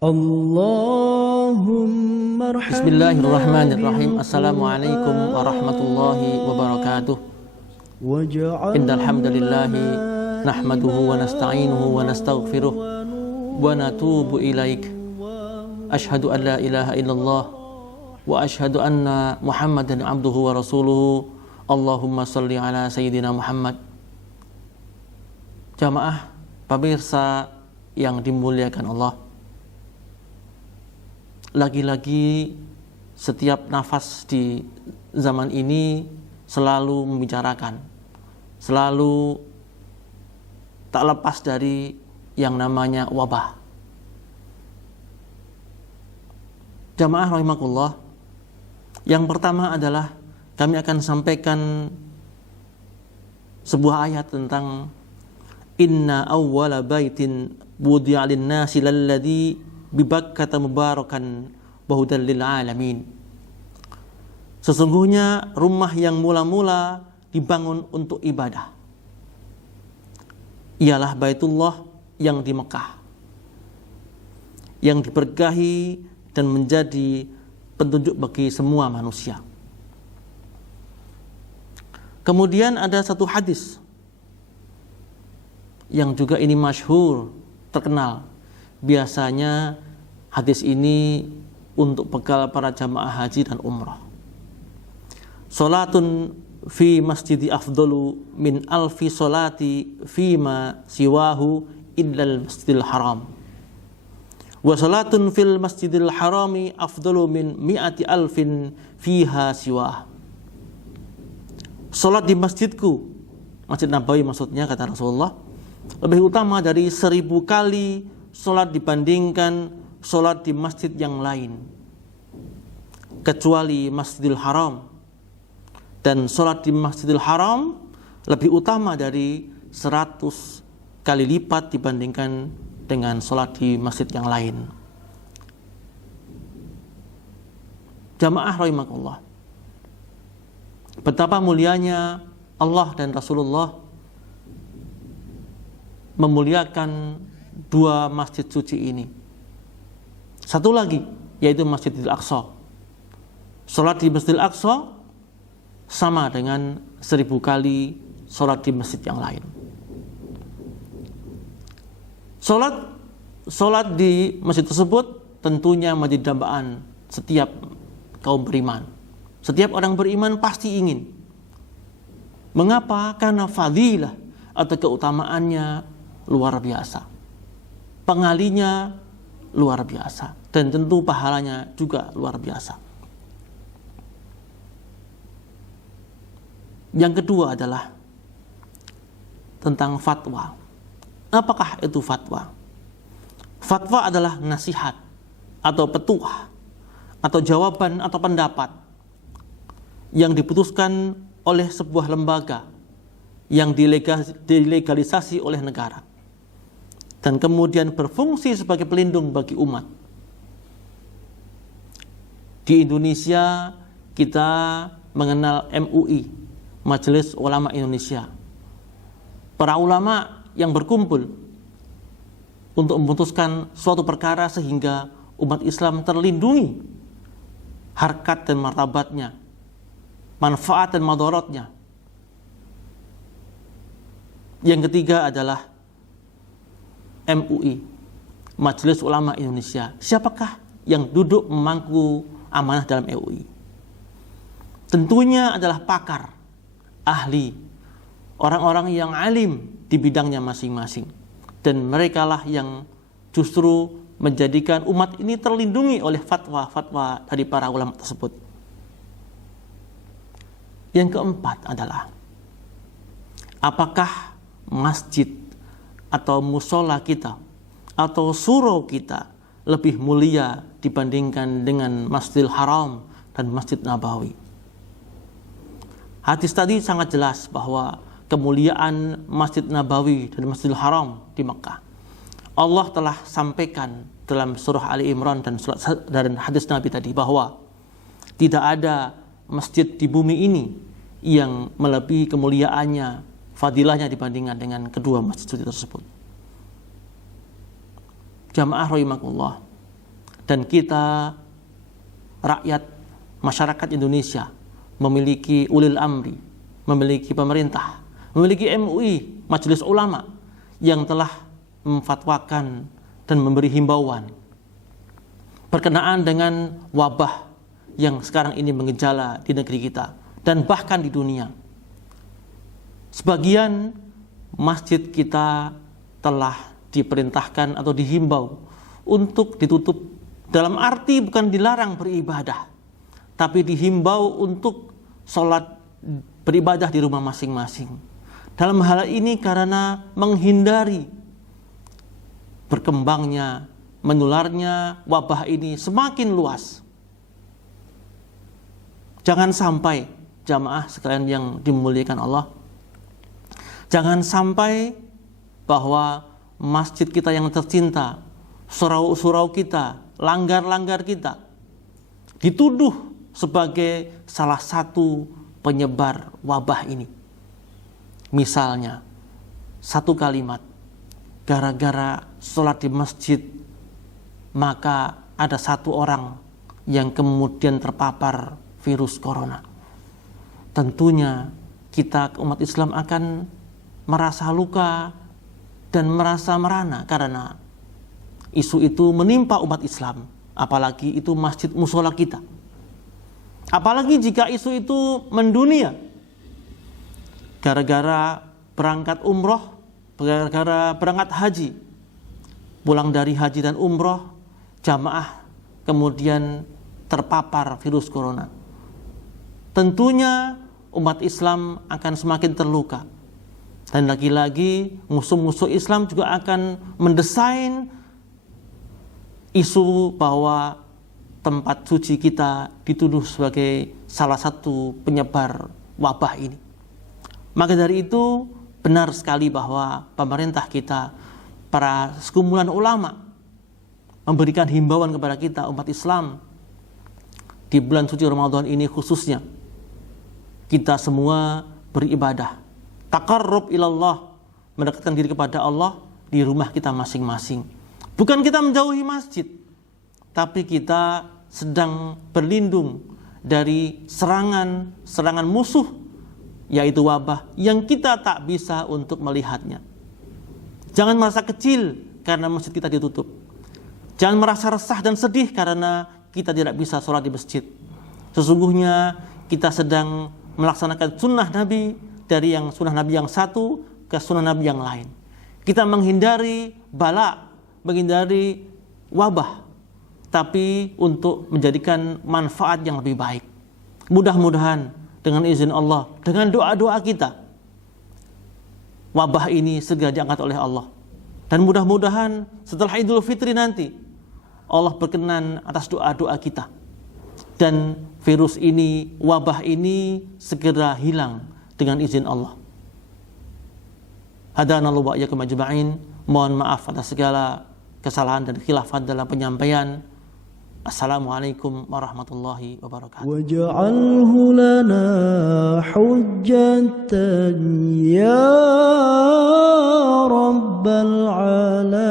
Allahumma Bismillahirrahmanirrahim. Assalamualaikum warahmatullahi wabarakatuh. Innal hamdalillahi nahmaduhu wa nasta'inuhu wa nastaghfiruh wa natubu ilaik. Asyhadu an la ilaha illallah wa asyhadu anna Muhammadan abduhu wa rasuluhu. Allahumma shalli ala sayyidina Muhammad. Jamaah pemirsa yang dimuliakan Allah, lagi-lagi setiap nafas di zaman ini selalu membicarakan, selalu tak lepas dari yang namanya wabah. Jamaah rahimakumullah, yang pertama adalah kami akan sampaikan sebuah ayat tentang inna awwala baitin wudi'a lin-nasi lalladzi bibakkata mubarakan wa hudan lil alamin. Sesungguhnya rumah yang mula-mula dibangun untuk ibadah ialah Baitullah yang di Mekah, yang diberkahi dan menjadi petunjuk bagi semua manusia. Kemudian ada satu hadis yang juga ini masyhur, terkenal. Biasanya hadis ini untuk bekal para jamaah haji dan umrah. Salatun fi masjidi afdalu min alfi salati fima siwahu illal masjidil haram. Wa salatun fil masjidil harami afdalu min mi'ati alfin fiha siwah. Salat di masjidku, Masjid Nabawi maksudnya, kata Rasulullah, lebih utama dari 1000 kali salat dibandingkan salat di masjid yang lain kecuali Masjidil Haram, dan salat di Masjidil Haram lebih utama dari 100 kali lipat dibandingkan dengan salat di masjid yang lain. Jamaah rahimakumullah, betapa mulianya Allah dan Rasulullah memuliakan dua masjid suci ini. Satu lagi yaitu Masjidil Aqsa. Salat di Masjidil Aqsa sama dengan 1000 kali salat di masjid yang lain. Salat di masjid tersebut tentunya menjadi dambaan setiap kaum beriman. Setiap orang beriman pasti ingin. Mengapa? Karena fadilah atau keutamaannya luar biasa, pengalinya luar biasa, dan tentu pahalanya juga luar biasa. Yang kedua adalah tentang fatwa. Apakah itu fatwa? Fatwa adalah nasihat atau petuah atau jawaban atau pendapat yang diputuskan oleh sebuah lembaga yang dilegalisasi oleh negara dan kemudian berfungsi sebagai pelindung bagi umat. Di Indonesia kita mengenal MUI, Majelis Ulama Indonesia. Para ulama yang berkumpul untuk memutuskan suatu perkara sehingga umat Islam terlindungi harkat dan martabatnya, manfaat dan madaratnya. Yang ketiga adalah MUI, Majelis Ulama Indonesia. Siapakah yang duduk memangku amanah dalam MUI? Tentunya adalah pakar, ahli, orang-orang yang alim di bidangnya masing-masing. Dan merekalah yang justru menjadikan umat ini terlindungi oleh fatwa-fatwa dari para ulama tersebut. Yang keempat adalah, apakah masjid atau musola kita atau surau kita lebih mulia dibandingkan dengan Masjidil Haram dan Masjid Nabawi? Hadis tadi sangat jelas bahwa kemuliaan Masjid Nabawi dan Masjidil Haram di Mekah Allah telah sampaikan dalam surah Ali Imran dan hadis Nabi tadi bahwa tidak ada masjid di bumi ini yang melebihi kemuliaannya, fadilahnya dibandingkan dengan kedua masjid suci tersebut. Jamaah rahimakumullah, dan kita rakyat masyarakat Indonesia memiliki ulil amri, memiliki pemerintah, memiliki MUI, Majelis Ulama yang telah memfatwakan dan memberi himbauan berkenaan dengan wabah yang sekarang ini mengejala di negeri kita dan bahkan di dunia. Sebagian masjid kita telah diperintahkan atau dihimbau untuk ditutup, dalam arti bukan dilarang beribadah, tapi dihimbau untuk sholat beribadah di rumah masing-masing. Dalam hal ini karena menghindari berkembangnya, menularnya wabah ini semakin luas. Jangan sampai jamaah sekalian yang dimuliakan Allah, jangan sampai bahwa masjid kita yang tercinta, surau-surau kita, langgar-langgar kita dituduh sebagai salah satu penyebar wabah ini. Misalnya, satu kalimat, gara-gara sholat di masjid, maka ada satu orang yang kemudian terpapar virus corona. Tentunya kita umat Islam akan merasa luka dan merasa merana karena isu itu menimpa umat Islam, apalagi itu masjid musola kita. Apalagi jika isu itu mendunia, gara-gara berangkat umroh, gara-gara berangkat haji, pulang dari haji dan umroh, jamaah kemudian terpapar virus corona. Tentunya umat Islam akan semakin terluka. Dan lagi-lagi musuh-musuh Islam juga akan mendesain isu bahwa tempat suci kita dituduh sebagai salah satu penyebar wabah ini. Maka dari itu benar sekali bahwa pemerintah kita, para sekumpulan ulama memberikan himbauan kepada kita umat Islam di bulan suci Ramadan ini khususnya. Kita semua beribadah, taqarrub ilallah, mendekatkan diri kepada Allah di rumah kita masing-masing. Bukan kita menjauhi masjid, tapi kita sedang berlindung dari serangan musuh, yaitu wabah yang kita tak bisa untuk melihatnya. Jangan merasa kecil karena masjid kita ditutup. Jangan merasa resah dan sedih karena kita tidak bisa sholat di masjid. Sesungguhnya kita sedang melaksanakan sunnah Nabi, dari yang sunnah Nabi yang satu ke sunnah Nabi yang lain. Kita menghindari bala, menghindari wabah, tapi untuk menjadikan manfaat yang lebih baik. Mudah-mudahan dengan izin Allah, dengan doa-doa kita, wabah ini segera diangkat oleh Allah. Dan mudah-mudahan setelah Idul Fitri nanti, Allah berkenan atas doa-doa kita. Dan virus ini, wabah ini segera hilang dengan izin Allah. Hadanallahu wa iyyakum ajma'in. Mohon maaf atas segala kesalahan dan khilafat dalam penyampaian. Assalamualaikum warahmatullahi wabarakatuh. Waj'alhu lana hujjatan ya rabbal alamin.